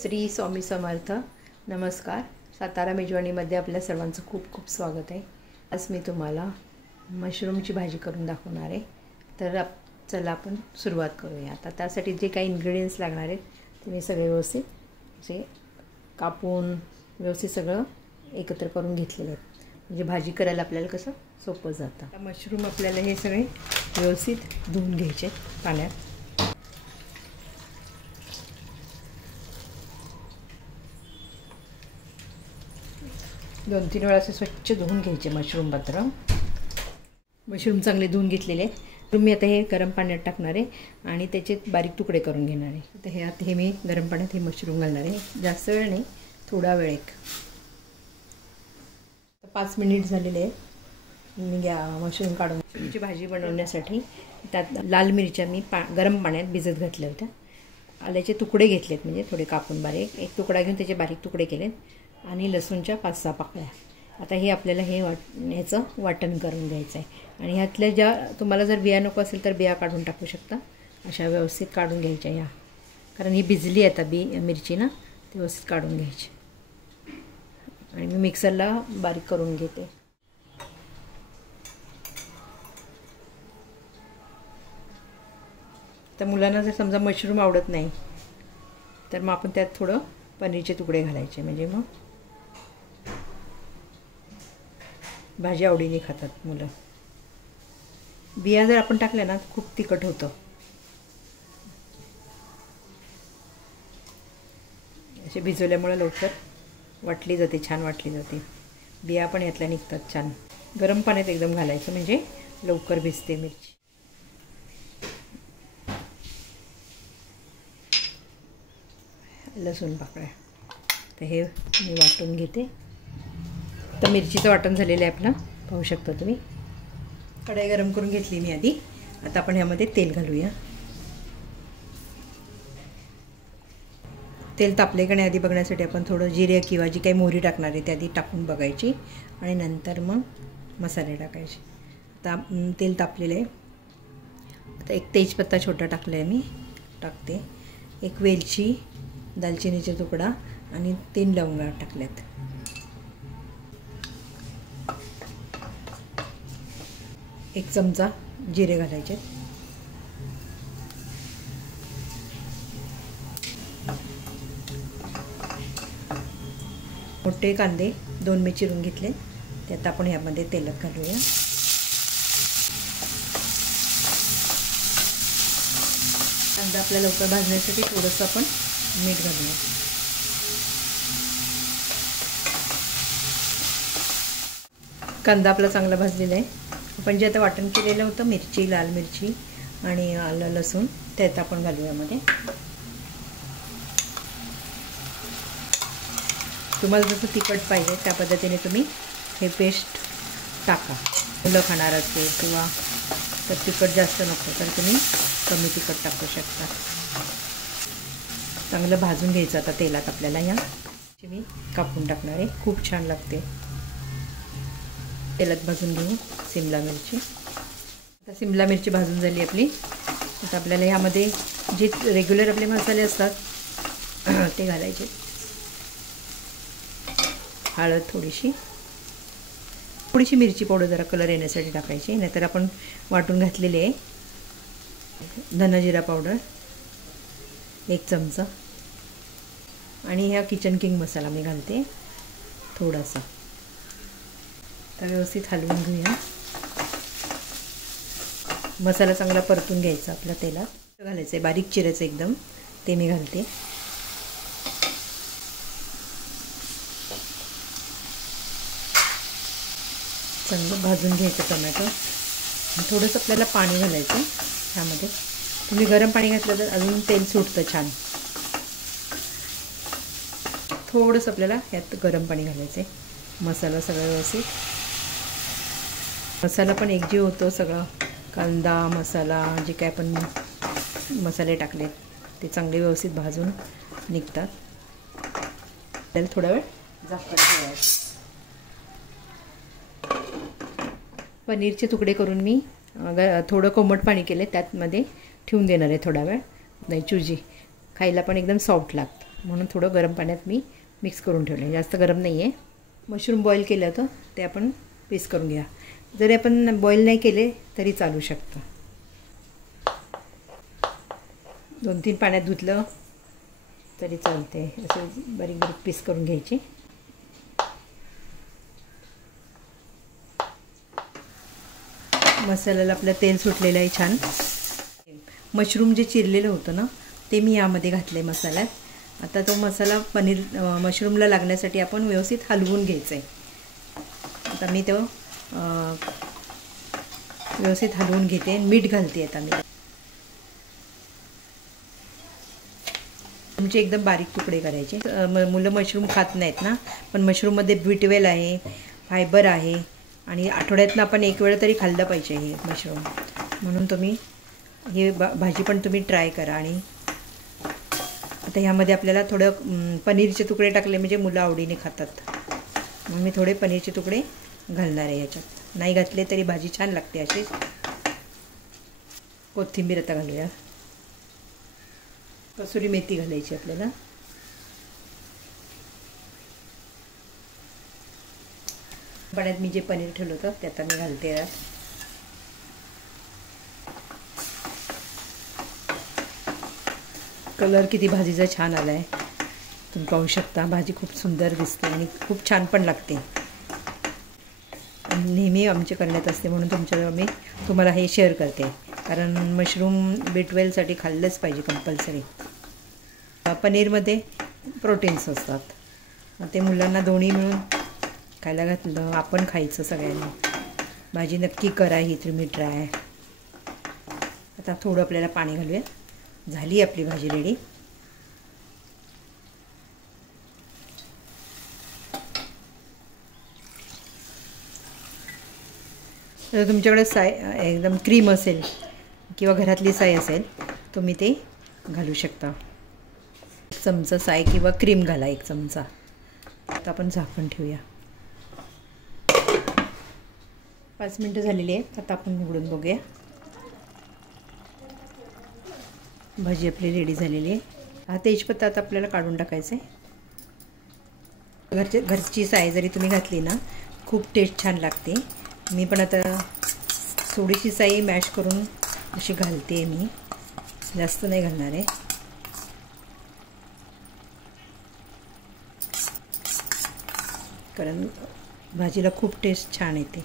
श्री स्वामी समर्थ. नमस्कार. सातारा मेजवानीमध्ये आपल्या सर्वांचं खूप खूप स्वागत आहे. आज मी तुम्हाला मशरूमची भाजी करून दाखवणार आहे. तर चला आपण सुरुवात करूया. आता त्यासाठी जे काही इन्ग्रेडियंट्स लागणार आहेत ते मी सगळे व्यवस्थित जे कापून व्यवस्थित सगळं एकत्र करून घेतलेलं आहे. म्हणजे भाजी करायला आपल्याला कसं सोपं जातं. आता मशरूम आपल्याला हे सगळे व्यवस्थित धुवून घ्यायचे पाण्यात. दोन तीन वेळा असे स्वच्छ धुवून घ्यायचे मशरूम पात्र. मशरूम चांगले धुवून घेतलेले आहेत. मी आता हे गरम पाण्यात टाकणार आहे आणि त्याचे बारीक तुकडे करून घेणार आहे. तर हे मी गरम पाण्यात हे मशरूम घालणार आहे. जास्त वेळ नाही, थोडा वेळ, एक 5 मिनिट झालेले आहेत. मी मशरूम काढून मशरूमची भाजी बनवण्यासाठी त्यात लाल मिरच्या मी गरम पाण्यात भिजत घातल्या होत्या. आल्याचे तुकडे घेतलेत, म्हणजे थोडे कापून बारीक. एक तुकडा घेऊन त्याचे बारीक तुकडे केलेत आणि लसूणच्या 5-6 पाकळ्या. आता हे आपल्याला ह्याचं वाटण करून घ्यायचं आहे. आणि ह्यातल्या ज्या तुम्हाला जर बिया नको असेल तर बिया काढून टाकू शकता. अशा व्यवस्थित काढून घ्यायच्या या, कारण ही भिजली आता मिरची ना, ती व्यवस्थित काढून घ्यायची. आणि मी मिक्सरला बारीक करून घेते. तर मुलांना जर समजा मशरूम आवडत नाही तर मग आपण त्यात थोडं पनीरचे तुकडे घालायचे, म्हणजे मग भाजी आवडीने खातात मुलं. बिया जर आपण टाकल्या ना खूप तिखट होतं. असे भिजवल्यामुळे लवकर वाटली जाते, छान वाटली जाते. बिया पण यातल्या निघतात छान. गरम पाण्यात एकदम घालायचं म्हणजे लवकर भिजते मिरची. लसूण पाकळ्या तर हे मी वाटून घेते. तर मिरचीचं वाटण झालेलं आहे आपलं, पाहू शकता तुम्ही. कढई गरम करून घेतली मी आधी. आता आपण ह्यामध्ये तेल घालूया. तेल तापले का नाही आधी बघण्यासाठी आपण थोडं जिरे किंवा जी काही मोहरी टाकणार आहे ते आधी टाकून बघायची आणि नंतर मग मसाले टाकायचे. आता तेल तापलेलं आहे. आता एक तेजपत्ता छोटा टाकला आहे मी, टाकते. एक वेलची, दालचिनीचा तुकडा आणि 3 लवंगा टाकल्यात. एक चमचा जिरे घालायचे. मोठे कांदे 2 मी चिरून घेतले, त्यात आपण ह्यामध्ये तेलात घालूया. कांदा आपल्याला लवकर भाजण्यासाठी थोडंसं आपण मीठ घालूया. कांदा आपला चांगला भाजलेला आहे. आपण जे आता वाटण केलेलं होतं, मिरची, लाल मिरची आणि आलं लसूण, त्यात आपण घालूया यामध्ये. तुम्हाला जसं तिखट पाहिजे त्या पद्धतीने तुम्ही हे पेस्ट टाका. मुलं खाणार असते किंवा तर तिखट जास्त नको तर तुम्ही कमी तिखट टाकू शकता. चांगलं भाजून घ्यायचं आता तेलात आपल्याला. ह्या मी कापून टाकणार आहे, खूप छान लागते. तेलात भाजून घेऊ सिमला मिरची. आता सिमला मिरची भाजून झाली आपली. आता आपल्याला ह्यामध्ये जे रेग्युलर आपले मसाले असतात ते घालायचे. हळद थोडीशी मिरची पावडर जरा कलर येण्यासाठी टाकायची, नाहीतर आपण वाटून घातलेले आहे. धना जिरा पावडर 1 चमचा आणि ह्या किचन किंग मसाला मी घालते थोडासा. तर व्यवस्थित हलवून घेऊया. मसाला चांगला परतून घ्यायचा आपल्या तेलात. घालायचं आहे बारीक चिरायचं एकदम, ते मी घालते. चांगलं भाजून घ्यायचं टोमॅटो. थोडंसं आपल्याला पाणी घालायचं ह्यामध्ये. तुम्ही गरम पाणी घातलं तर अजून तेल सुटतं छान. थोडंसं आपल्याला ह्यात गरम पाणी घालायचं आहे. मसाला सगळं व्यवस्थित, मसाला पण एकजीव होतो सगळं. कांदा मसाला जे काय आपण मसाले टाकलेत ते चांगले व्यवस्थित भाजून निघतात. त्याला थोडा वेळ झाकण ठेवायचं. पनीरचे तुकडे करून मी थोडं कोमट पाणी केले, त्यातमध्ये ठेवून देणार आहे थोडा वेळ. नाही चुजी खायला पण एकदम सॉफ्ट लागतं. म्हणून थोडं गरम पाण्यात मी मिक्स करून ठेवलं, जास्त गरम नाही आहे. मशरूम बॉईल केलं होतं ते आपण पीस करून घ्या. जरी आपण बॉईल नाही केले तरी चालू शकतं. 2-3 पाण्यात धुतलं तरी चालते. असे बारीक बारीक पीस करून घ्यायचे. मसाल्याला आपलं तेल सुटलेलं आहे छान. मशरूम जे चिरलेलं होतं ना ते मी यामध्ये घातलं आहे मसाल्यात. आता तो मसाला मशरूमला लागण्यासाठी आपण व्यवस्थित हलवून घ्यायचं आहे. आता मी तो व्यवस्थित हलवून घेते. मीठ घालते आता मी. तुमचे एकदम बारीक तुकडे करायचे. मुलं मशरूम खात नाहीत ना, पण मशरूममध्ये B12 आहे, फायबर आहे आणि आठवड्यातनं आपण एक वेळा तरी खाल्लं पाहिजे हे मशरूम. म्हणून तुम्ही हे भाजी पण तुम्ही ट्राय करा. आणि आता ह्यामध्ये आपल्याला थोडं पनीरचे तुकडे टाकले म्हणजे मुलं आवडीने खातात. मग मी थोडे पनीरचे तुकडे घालणार आहे याच्यात. नाही घातले तरी भाजी छान लागते अशी. कोथिंबीर आता घालूया. कसुरी मेथी घालायची आपल्याला. पाण्यात मी जे पनीर ठेवलं होतं ते आता मी घालते यात. कलर किती भाजीचा छान आला आहे तुम्ही पाहू शकता. भाजी खूप सुंदर दिसते आणि खूप छान पण लागते. नेहमी आमचे करण्यात असते म्हणून तुमच्याजवळ मी तुम्हाला हे शेअर करते. कारण मशरूम B12साठी खाल्लंच पाहिजे कंपल्सरी. पनीरमध्ये प्रोटीन्स असतात. ते मुलांना दोन्ही मिळून खायला घातलं. आपण खायचं सगळ्यांनी. भाजी नक्की करा ही तुम्ही ट्राय. आता थोडं आपल्याला पाणी घालूया. झाली आपली भाजी रेडी. जर तुमच्याकडे साय एकदम क्रीम असेल किंवा घरातली साय असेल तुम्ही ते घालू शकता. 1 चमचा साय किंवा क्रीम घाला 1 चमचा. आता आपण झाकण ठेवूया. 5 मिनटं झालेली आहेत. आता आपण उघडून बघूया. भाजी आपली रेडी झालेली आहे. हा तेजपत्ता आता आपल्याला काढून टाकायचा आहे. घरची साय जरी तुम्ही घातली ना खूप टेस्ट छान लागते. मी पण आता थोडीशी साई मॅश करून अशी घालते. मी जास्त नाही घालणार आहे. कारण भाजीला खूप टेस्ट छान येते.